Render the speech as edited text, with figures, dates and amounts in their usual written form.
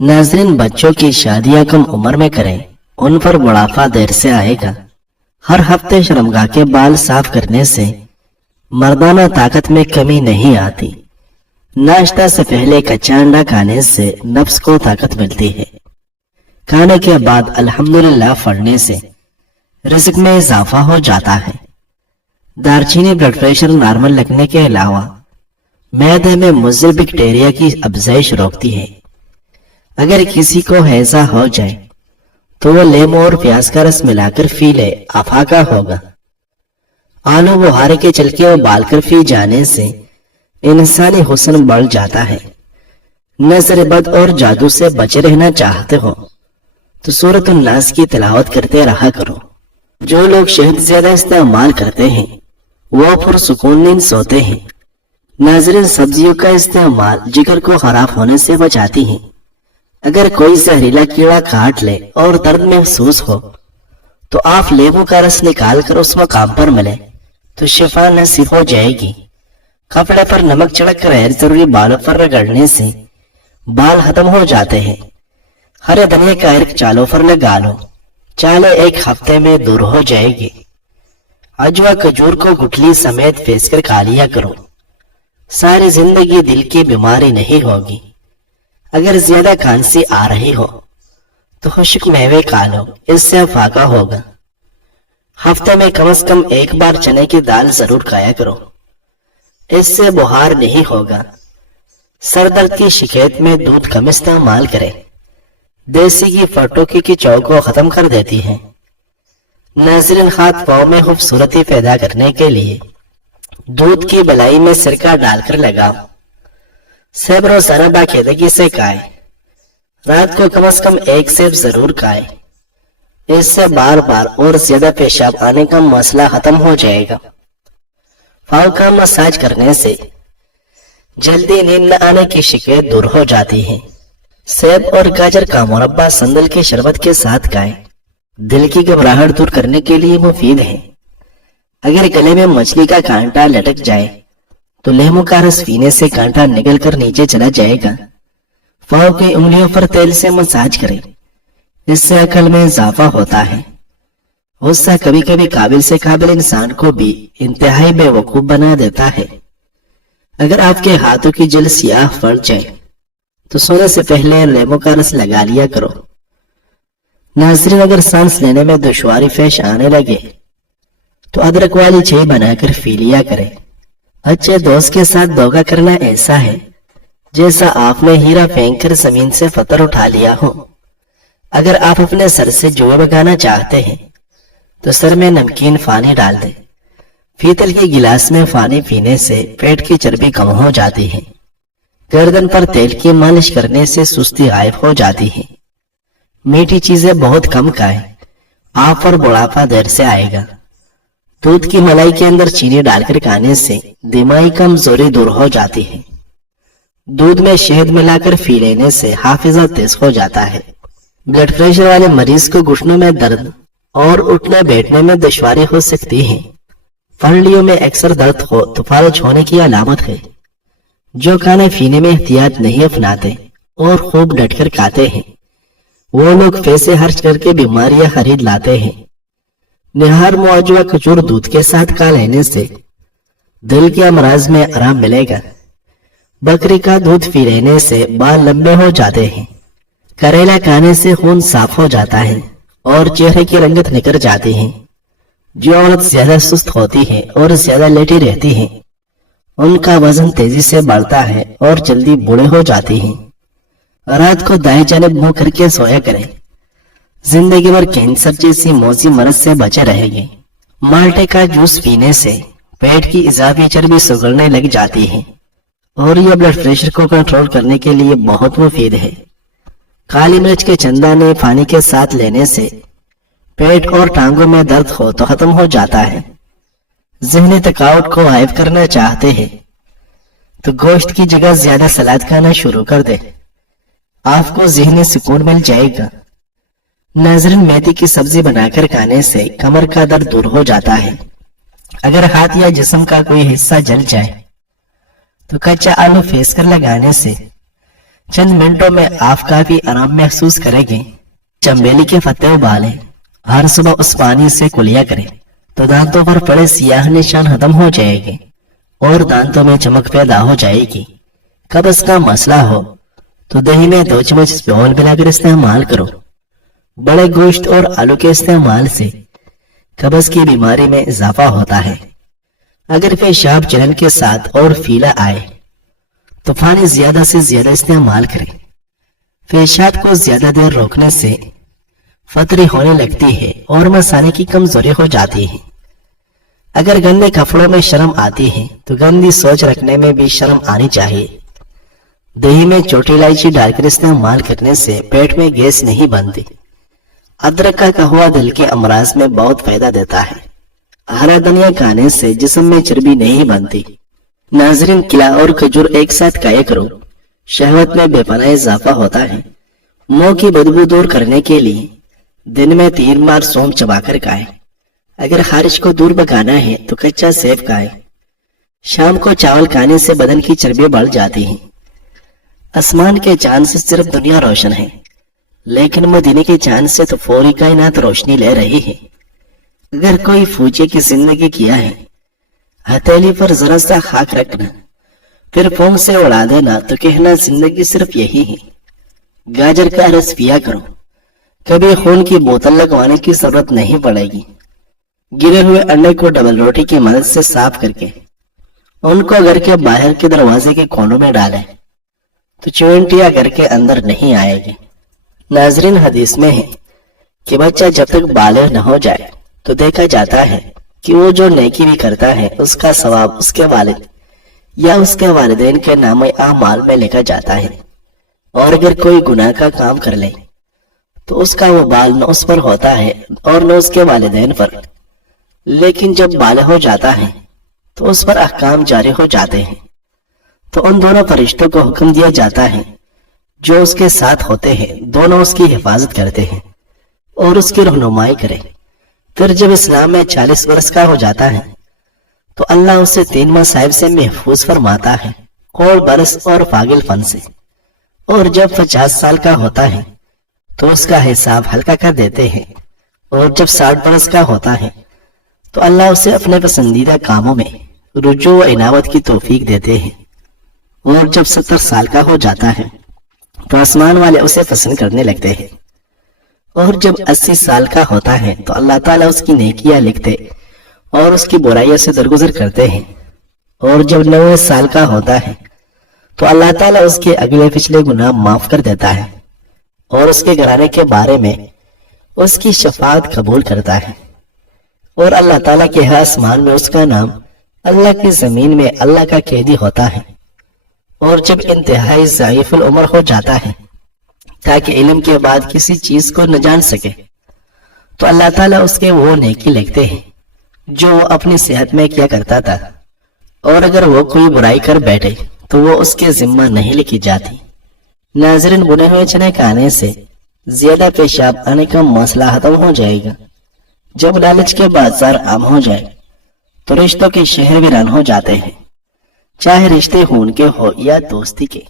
नाजरीन, बच्चों की शादियां कम उम्र में करें, उन पर बुढ़ापा देर से आएगा। हर हफ्ते शर्मगाह के बाल साफ करने से मर्दाना ताकत में कमी नहीं आती। नाश्ता से पहले कच्चा अंडा खाने से नफ्स को ताकत मिलती है। खाने के बाद अल्हम्दुलिल्लाह पढ़ने से रिज़्क में इजाफा हो जाता है। दालचीनी ब्लड प्रेशर नॉर्मल लगने के अलावा मैदे में मुज़र बैक्टीरिया की अफजाइश रोकती है। अगर किसी को हैजा हो जाए तो वो लेमू और प्याज का रस मिलाकर पी ले, आफाका होगा। आलू बुहारे के चलके उबाल कर पी जाने से इंसानी हुस्न बढ़ जाता है। नजर बद और जादू से बचे रहना चाहते हो तो सूरत नास की तिलावत करते रहा करो। जो लोग शहद ज्यादा इस्तेमाल करते हैं वो पुरसुकून नींद सोते हैं। नाजरीन, सब्जियों का इस्तेमाल जिगर को खराब होने से बचाती है। अगर कोई जहरीला कीड़ा काट ले और दर्द महसूस हो तो आप लेबू का रस निकाल कर उस मकाम पर मले तो शिफा नसीब हो जाएगी। कपड़े पर नमक छिड़क कर गैर जरूरी बालों पर रगड़ने से बाल खत्म हो जाते हैं। हरे धनिया का इर्क चालों पर लगा लो, चाले एक हफ्ते में दूर हो जाएगी। अजवा खजूर को गुठली समेत फेंस कर खा लिया करो, सारी जिंदगी दिल की बीमारी नहीं होगी। अगर ज्यादा खांसी आ रही हो तो खुश्क मेवे खा लो, इससे फाका होगा। हफ्ते में कम से कम एक बार चने की दाल जरूर खाया करो, इससे बुखार नहीं होगा। सर दर्द की शिकायत में दूध कम इस्तेमाल करें, देसी की फटोकी की चौ को खत्म कर देती है। नाज़रीन, हाथ पाँव में खूबसूरती पैदा करने के लिए दूध की बलाई में सिरका डालकर लगाओ। सेब रोजाना बाकायदगी से खाएं, रात को कम से कम एक सेब जरूर खाएं। इससे बार बार और ज्यादा पेशाब आने का मसला खत्म हो जाएगा। पाँव का मसाज करने से जल्दी नींद न आने की शिकायत दूर हो जाती है। सेब और गाजर का मुरब्बा संदल के शरबत के साथ खाएं, दिल की घबराहट दूर करने के लिए मुफीद है। अगर गले में मछली का कांटा लटक जाए तो लेमू का रस पीने से कांटा निकल कर नीचे चला जाएगा। पाँव की उंगलियों पर तेल से मसाज करें, इससे अकल में इजाफा होता है। गुस्सा कभी कभी काबिल से काबिल इंसान को भी इंतहाई बेवकूफ बना देता है। अगर आपके हाथों की जल सियाह पड़ जाए तो सोने से पहले लेमू का रस लगा लिया करो। नाज़रीन, अगर सांस लेने में दुश्वारी पेश आने लगे तो अदरक वाली चाय बनाकर पी लिया करें। अच्छे दोस्त के साथ धोखा करना ऐसा है जैसा आपने हीरा फेंक कर जमीन से पत्थर उठा लिया हो। अगर आप अपने सर से जुए भगाना चाहते हैं तो सर में नमकीन पानी डाल दें। पीतल के गिलास में पानी पीने से पेट की चर्बी कम हो जाती है। गर्दन पर तेल की मालिश करने से सुस्ती गायब हो जाती है। मीठी चीजें बहुत कम खाएं, आप पर बुढ़ापा देर से आएगा। दूध की मलाई के अंदर चीनी डालकर खाने से दिमागी कमजोरी दूर हो जाती है। दूध में शहद मिलाकर पी लेने से हाफिजा तेज हो जाता है। ब्लड प्रेशर वाले मरीज को घुटनों में दर्द और उठने बैठने में दुश्वारी हो सकती है। पसलियों में अक्सर दर्द हो तो फालज होने की अलामत है। जो खाने पीने में एहतियात नहीं अपनाते और खूब डटकर खाते हैं वो लोग पैसे खर्च करके बीमारियां खरीद लाते हैं। निहार मुआवजा खजूर दूध के साथ खा लेने से दिल के अमराज में आराम मिलेगा। बकरी का दूध पी लेने से बाल लंबे हो जाते हैं। करेला खाने से खून साफ हो जाता है और चेहरे की रंगत निकल जाती है। जो औरत ज्यादा सुस्त होती है और ज्यादा लेटी रहती है उनका वजन तेजी से बढ़ता है और जल्दी बूढ़े हो जाती हैं। रात को दाएं जानिब मुंह करके सोया करें, जिंदगी भर कैंसर जैसी मौजी मरज से बचे रहेंगे। माल्टे का जूस पीने से पेट की इजाफी चर्बी सुगड़ने लग जाती है और यह ब्लड प्रेशर को कंट्रोल करने के लिए बहुत मुफीद है। काली मिर्च के चंदाने पानी के साथ लेने से पेट और टांगों में दर्द हो तो खत्म हो जाता है। ज़हनी थकावट को गायब करना चाहते हैं तो गोश्त की जगह ज्यादा सलाद खाना शुरू कर दे, आपको ज़हनी सुकून मिल जाएगा। नाज़रीन, मेथी की सब्जी बनाकर खाने से कमर का दर्द दूर हो जाता है। अगर हाथ या जिस्म का कोई हिस्सा जल जाए तो कच्चा आलू फेंस कर लगाने से चंद मिनटों में आप काफी आराम महसूस करेंगे। चमेली के पत्ते उबालें, हर सुबह उस पानी से कुलिया करें तो दांतों पर पड़े सियाह निशान खत्म हो जाएंगे और दांतों में चमक पैदा हो जाएगी। कब्ज का मसला हो तो दही में 2 चम्मच इसबगोल मिलाकर इस्तेमाल करो। बड़े गोश्त और आलू के इस्तेमाल से कब्ज की बीमारी में इजाफा होता है। अगर पेशाब जलन के साथ और फीला आए तो पानी ज्यादा से ज्यादा इस्तेमाल करें। पेशाब को ज्यादा देर रोकने से फतरी होने लगती है और मसाने की कमजोरी हो जाती है। अगर गंदे कपड़ों में शर्म आती है तो गंदी सोच रखने में भी शर्म आनी चाहिए। दही में छोटी इलायची डालकर इस्तेमाल करने से पेट में गैस नहीं बनती। अदरक का कहवा दिल के अमराज में बहुत फायदा देता है। हरा धनिया खाने से जिस्म में चर्बी नहीं बनती। नाजरीन, केला और खजूर एक साथ खाया करो, शहवत में बेपनाह इजाफा होता है। मुंह की बदबू दूर करने के लिए दिन में 3 बार सौंफ चबाकर खाएं। अगर खारिश को दूर भगाना है तो कच्चा सेब खाएं। शाम को चावल खाने से बदन की चर्बी बढ़ जाती है। आसमान के चांद से सिर्फ दुनिया रोशन है, लेकिन मदीने के चांद से तो पूरी कायनात रोशनी ले रही है। अगर कोई फूचे की जिंदगी किया है, हथेली पर जरा सा खाक रखना फिर फोंक से उड़ा देना तो कहना जिंदगी सिर्फ यही है। गाजर का रस पिया करो, कभी खून की बोतल लगवाने की जरूरत नहीं पड़ेगी। गिरे हुए अंडे को डबल रोटी की मदद से साफ करके उनको घर के बाहर के दरवाजे के कोनों में डालें तो चूंटियां घर के अंदर नहीं आएगी। नाजरीन, हदीस में है कि बच्चा जब तक बालिग न हो जाए तो देखा जाता है कि वो जो नेकी भी करता है उसका सवाब उसके वालिद या उसके वालिदैन के नामे आमाल में लिखा जाता है। और अगर कोई गुनाह का काम कर ले तो उसका वो बाल न उस पर होता है और न उसके वालिदैन पर। लेकिन जब बालिग हो जाता है तो उस पर अहकाम जारी हो जाते हैं। तो उन दोनों फरिश्तों को हुक्म दिया जाता है जो उसके साथ होते हैं, दोनों उसकी हिफाजत करते हैं और उसकी रहनुमाई करें। फिर जब इस्लाम में 40 वर्ष का हो जाता है तो अल्लाह उसे 3 मसाइब से महफूज फरमाता है, कोड़ बरस और पागलपन से। और जब 50 साल का होता है तो उसका हिसाब हल्का कर देते हैं। और जब 60 बरस का होता है तो अल्लाह उसे अपने पसंदीदा कामों में रुजू व इनावत की तौफीक देते हैं। और जब 70 साल का हो जाता है तो आसमान वाले उसे पसंद करने लगते हैं। और जब 80 साल का होता है तो अल्लाह ताला उसकी नेकियां लिखते और उसकी बुराइयों से दरगुजर करते हैं। और जब 90 साल का होता है तो अल्लाह ताला उसके अगले पिछले गुनाह माफ कर देता है और उसके घराने के बारे में उसकी शफाअत कबूल करता है। और अल्लाह ताला के आसमान में उसका नाम, अल्लाह की जमीन में अल्लाह का कैदी होता है। और जब इंतहाई ज़ईफुल उम्र हो जाता है ताकि इल्म के बाद किसी चीज को न जान सके तो अल्लाह ताला उसके वो नेकी लिखते हैं जो वो अपनी सेहत में किया करता था। और अगर वो कोई बुराई कर बैठे तो वो उसके जिम्मा नहीं लिखी जाती। नाज़रीन, बुने हुए चने खाने से ज्यादा पेशाब आने का मसला खत्म हो जाएगा। जब लालच के बाजार आम हो जाए तो रिश्तों के शहर वीरान हो जाते हैं, चाहे रिश्ते खून के हो या दोस्ती के।